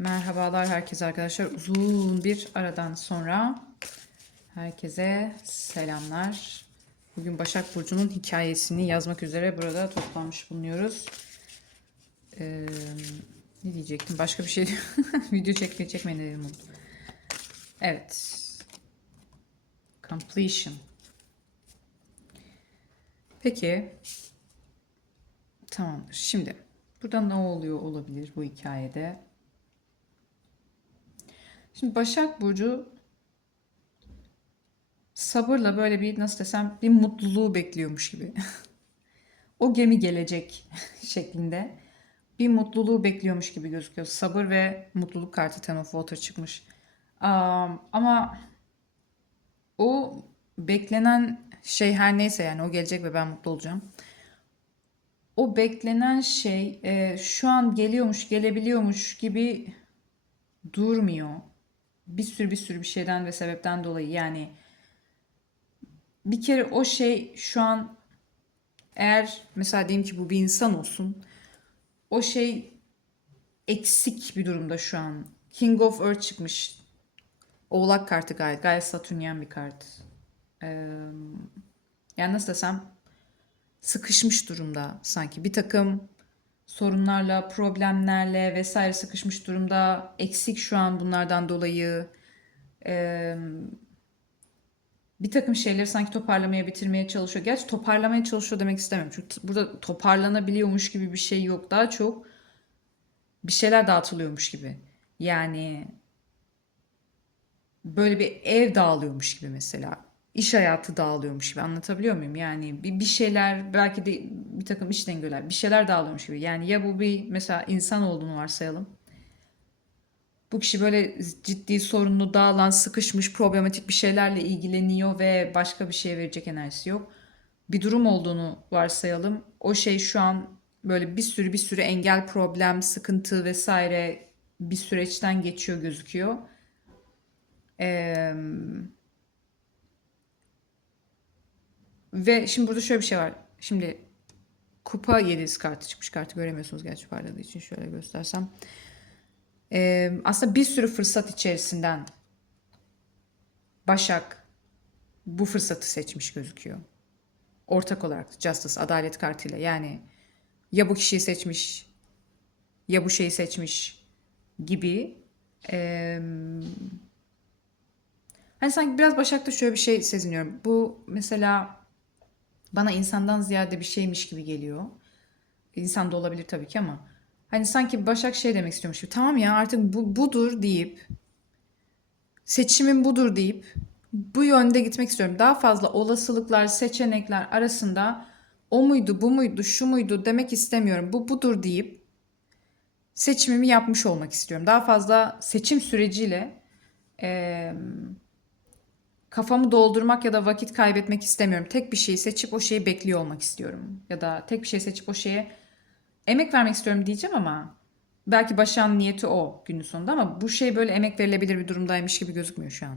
Merhabalar herkese arkadaşlar. Uzun bir aradan sonra herkese selamlar. Bugün Başak Burcu'nun hikayesini yazmak üzere burada toplanmış bulunuyoruz. Ee, ne diyecektim? Başka bir şey video çekmeye çekmeyin dedim onu. Evet. Completion. Peki. Tamamdır. Şimdi burada ne oluyor olabilir bu hikayede? Şimdi Başak Burcu sabırla böyle bir nasıl desem bir mutluluğu bekliyormuş gibi. o gemi gelecek şeklinde bir mutluluğu bekliyormuş gibi gözüküyor. Sabır ve mutluluk kartı Ten of Water çıkmış. Am, ama o beklenen şey her neyse yani o gelecek ve ben mutlu olacağım. O beklenen şey e, şu an geliyormuş, gelebiliyormuş gibi durmuyor. Bir sürü bir sürü bir şeyden ve sebepten dolayı yani bir kere o şey şu an eğer mesela diyelim ki bu bir insan olsun o şey eksik bir durumda şu an. King of Earth çıkmış. Oğlak kartı gayet. Gayet satürnyen bir kart. Ee, yani nasıl desem sıkışmış durumda sanki. Bir takım sorunlarla, problemlerle vesaire sıkışmış durumda. Eksik şu an bunlardan dolayı. Ee, bir takım şeyleri sanki toparlamaya, bitirmeye çalışıyor. Gerçi toparlamaya çalışıyor demek istemiyorum. Çünkü burada toparlanabiliyormuş gibi bir şey yok. Daha çok bir şeyler dağıtılıyormuş gibi. Yani böyle bir ev dağılıyormuş gibi mesela. İş hayatı dağılıyormuş gibi anlatabiliyor muyum? Yani bir, bir şeyler belki de bir takım iş dengeler bir şeyler dağılıyormuş gibi. Yani ya bu bir mesela insan olduğunu varsayalım. Bu kişi böyle ciddi sorunlu, dağılan, sıkışmış, problematik bir şeylerle ilgileniyor ve başka bir şeye verecek enerjisi yok. Bir durum olduğunu varsayalım. O şey şu an böyle bir sürü bir sürü engel, problem, sıkıntı vesaire bir süreçten geçiyor gözüküyor. Eee Ve şimdi burada şöyle bir şey var. Şimdi kupa yedisi kartı çıkmış. Kartı göremiyorsunuz gerçi parladığı için şöyle göstersem. Ee, aslında bir sürü fırsat içerisinden Başak bu fırsatı seçmiş gözüküyor. Ortak olarak Justice, adalet kartıyla. Yani ya bu kişiyi seçmiş ya bu şeyi seçmiş gibi. Ee, hani sanki biraz Başak'ta şöyle bir şey seziniyorum. Bu mesela bana insandan ziyade bir şeymiş gibi geliyor. İnsan da olabilir tabii ki ama hani sanki Başak şey demek istiyormuş gibi. Tamam ya artık bu budur deyip seçimim budur deyip bu yönde gitmek istiyorum. Daha fazla olasılıklar, seçenekler arasında o muydu, bu muydu, şu muydu demek istemiyorum. Bu budur deyip seçimimi yapmış olmak istiyorum. Daha fazla seçim süreciyle eee kafamı doldurmak ya da vakit kaybetmek istemiyorum. Tek bir şeyi seçip o şeyi bekliyor olmak istiyorum. Ya da tek bir şey seçip o şeye emek vermek istiyorum diyeceğim ama belki başan niyeti o günün sonunda ama bu şey böyle emek verilebilir bir durumdaymış gibi gözükmüyor şu an.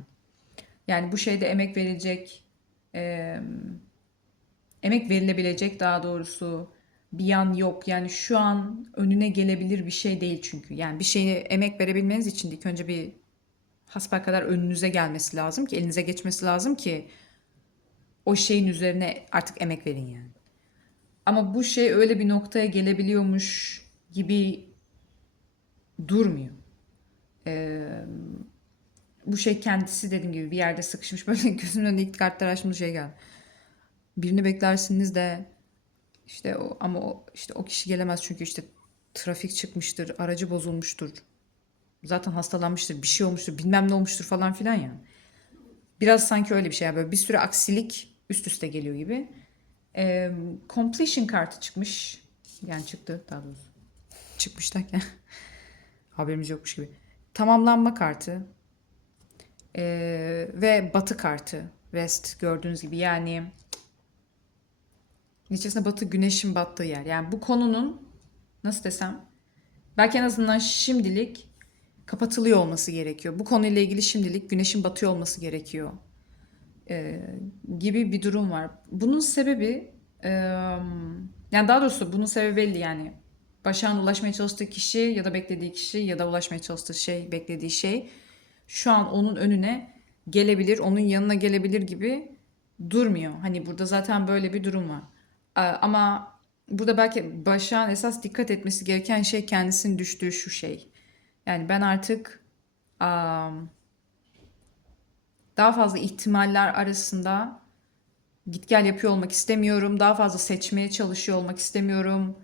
Yani bu şeyde emek verilecek, e, emek verilebilecek daha doğrusu bir yan yok. Yani şu an önüne gelebilir bir şey değil çünkü. Yani bir şeye emek verebilmeniz için ilk önce bir hasbelkader önünüze gelmesi lazım ki elinize geçmesi lazım ki o şeyin üzerine artık emek verin yani. Ama bu şey öyle bir noktaya gelebiliyormuş gibi durmuyor. Ee, bu şey kendisi dediğim gibi bir yerde sıkışmış böyle gözümün önünde ilk kartlar açmış şey geldi. Birini beklersiniz de işte o ama o işte o kişi gelemez çünkü işte trafik çıkmıştır, aracı bozulmuştur zaten hastalanmıştır, bir şey olmuştur, bilmem ne olmuştur falan filan ya. Biraz sanki öyle bir şey. Böyle bir sürü aksilik üst üste geliyor gibi. E, completion kartı çıkmış. Yani çıktı daha doğrusu. Çıkmış derken haberimiz yokmuş gibi. Tamamlanma kartı. E, ve batı kartı. West gördüğünüz gibi yani içerisinde batı güneşin battığı yer. Yani bu konunun nasıl desem belki en azından şimdilik kapatılıyor olması gerekiyor. Bu konuyla ilgili şimdilik güneşin batıyor olması gerekiyor e, gibi bir durum var. Bunun sebebi e, yani daha doğrusu bunun sebebi belli yani Başak'ın ulaşmaya çalıştığı kişi ya da beklediği kişi ya da ulaşmaya çalıştığı şey, beklediği şey şu an onun önüne gelebilir, onun yanına gelebilir gibi durmuyor. Hani burada zaten böyle bir durum var. Ee, Ama burada belki Başak'ın esas dikkat etmesi gereken şey kendisinin düştüğü şu şey. Yani ben artık am, daha fazla ihtimaller arasında git gel yapıyor olmak istemiyorum. Daha fazla seçmeye çalışıyor olmak istemiyorum.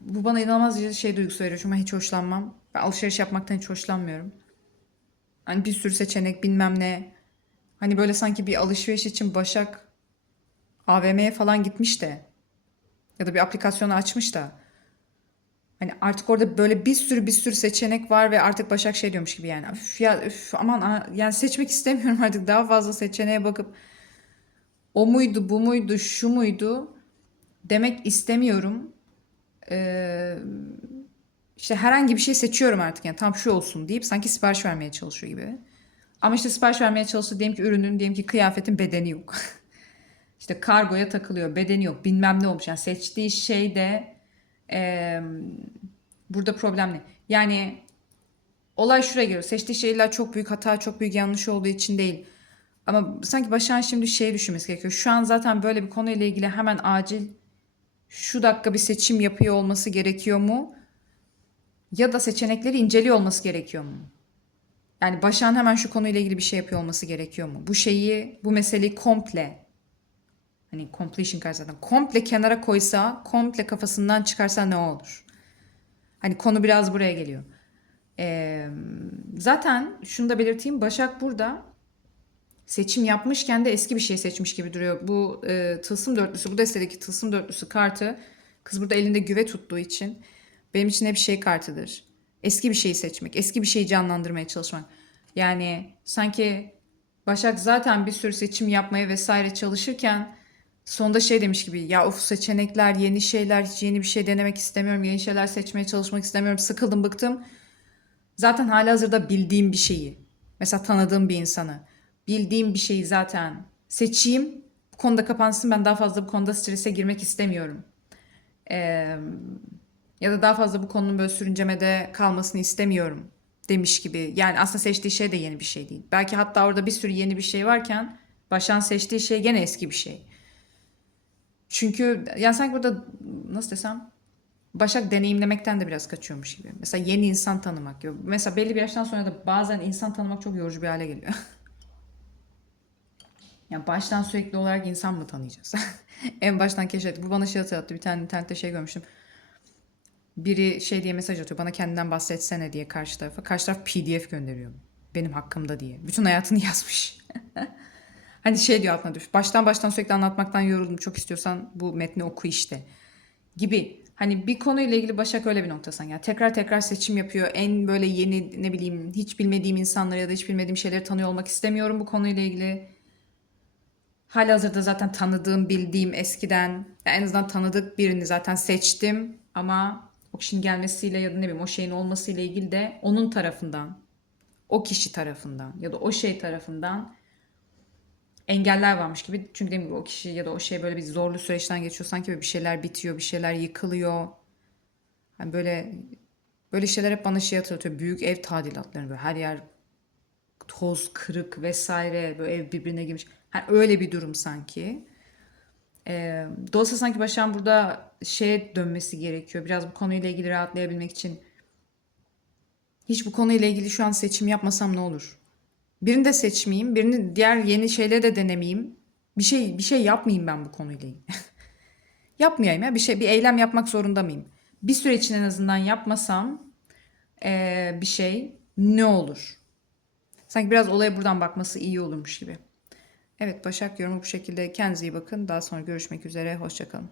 Bu bana inanılmaz bir şey duygusu veriyor. Çünkü ben hiç hoşlanmam. Ben alışveriş yapmaktan hiç hoşlanmıyorum. Hani bir sürü seçenek bilmem ne. Hani böyle sanki bir alışveriş için Başak AVM'ye falan gitmiş de ya da bir aplikasyonu açmış da hani artık orada böyle bir sürü bir sürü seçenek var ve artık Başak şey diyormuş gibi yani üf ya üf aman yani seçmek istemiyorum artık daha fazla seçeneğe bakıp o muydu bu muydu şu muydu demek istemiyorum. Ee, işte herhangi bir şey seçiyorum artık yani tam şu olsun deyip sanki sipariş vermeye çalışıyor gibi. Ama işte sipariş vermeye çalıştığı diyelim ki ürünün diyelim ki kıyafetin bedeni yok. İşte kargoya takılıyor bedeni yok bilmem ne olmuş. Yani seçtiği şey de eee, burada problem ne? Yani olay şuraya geliyor. Seçtiği şeyler çok büyük hata çok büyük yanlış olduğu için değil. Ama sanki Başak'ın şimdi şey düşünmesi gerekiyor. Şu an zaten böyle bir konuyla ilgili hemen acil şu dakika bir seçim yapıyor olması gerekiyor mu? Ya da seçenekleri inceliyor olması gerekiyor mu? Yani Başak'ın hemen şu konuyla ilgili bir şey yapıyor olması gerekiyor mu? Bu şeyi, bu meseleyi komple hani completion zaten komple kenara koysa, komple kafasından çıkarsa ne olur? Hani konu biraz buraya geliyor. Ee, zaten şunu da belirteyim. Başak burada seçim yapmışken de eski bir şey seçmiş gibi duruyor. Bu e, tılsım dörtlüsü, bu destedeki tılsım dörtlüsü kartı kız burada elinde güve tuttuğu için benim için hep şey kartıdır. Eski bir şeyi seçmek, eski bir şeyi canlandırmaya çalışmak. Yani sanki Başak zaten bir sürü seçim yapmaya vesaire çalışırken sonda şey demiş gibi ya of seçenekler, yeni şeyler, hiç yeni bir şey denemek istemiyorum, yeni şeyler seçmeye çalışmak istemiyorum, sıkıldım, bıktım. Zaten halihazırda bildiğim bir şeyi, mesela tanıdığım bir insanı, bildiğim bir şeyi zaten seçeyim, bu konuda kapansın, ben daha fazla bu konuda strese girmek istemiyorum. Ee, ya da daha fazla bu konunun böyle sürüncemede kalmasını istemiyorum demiş gibi. Yani aslında seçtiği şey de yeni bir şey değil. Belki hatta orada bir sürü yeni bir şey varken baştan seçtiği şey gene eski bir şey. Çünkü yani sanki burada nasıl desem Başak deneyimlemekten de biraz kaçıyormuş gibi. Mesela yeni insan tanımak gibi. Mesela belli bir yaştan sonra da bazen insan tanımak çok yorucu bir hale geliyor. Yani baştan sürekli olarak insan mı tanıyacağız? en baştan keşfettik. Bu bana şey hatırlattı. Bir tane internette şey görmüştüm. Biri şey diye mesaj atıyor. Bana kendinden bahsetsene diye karşı tarafa. Karşı taraf PDF gönderiyor. Benim hakkımda diye. Bütün hayatını yazmış. Hani şey diyor altına düş. Baştan baştan sürekli anlatmaktan yoruldum. Çok istiyorsan bu metni oku işte. Gibi. Hani bir konuyla ilgili Başak öyle bir noktasın. Yani tekrar tekrar seçim yapıyor. En böyle yeni ne bileyim hiç bilmediğim insanları ya da hiç bilmediğim şeyleri tanıyor olmak istemiyorum bu konuyla ilgili. Halihazırda zaten tanıdığım, bildiğim eskiden yani en azından tanıdık birini zaten seçtim ama o kişinin gelmesiyle ya da ne bileyim o şeyin olmasıyla ilgili de onun tarafından, o kişi tarafından ya da o şey tarafından engeller varmış gibi. Çünkü dediğim o kişi ya da o şey böyle bir zorlu süreçten geçiyor. Sanki böyle bir şeyler bitiyor, bir şeyler yıkılıyor. Hani böyle böyle şeyler hep bana şey hatırlatıyor. Büyük ev tadilatlarını böyle her yer toz, kırık vesaire böyle ev birbirine girmiş. Hani öyle bir durum sanki. Ee, dolayısıyla sanki Başak'ın burada şeye dönmesi gerekiyor. Biraz bu konuyla ilgili rahatlayabilmek için. Hiç bu konuyla ilgili şu an seçim yapmasam ne olur? Birini de seçmeyeyim, birini diğer yeni şeyleri de denemeyeyim. Bir şey bir şey yapmayayım ben bu konuyla ilgili. Yapmayayım ya bir şey bir eylem yapmak zorunda mıyım? Bir süre için en azından yapmasam ee, bir şey ne olur? Sanki biraz olaya buradan bakması iyi olurmuş gibi. Evet Başak yorumu bu şekilde. Kendinize iyi bakın. Daha sonra görüşmek üzere. Hoşçakalın.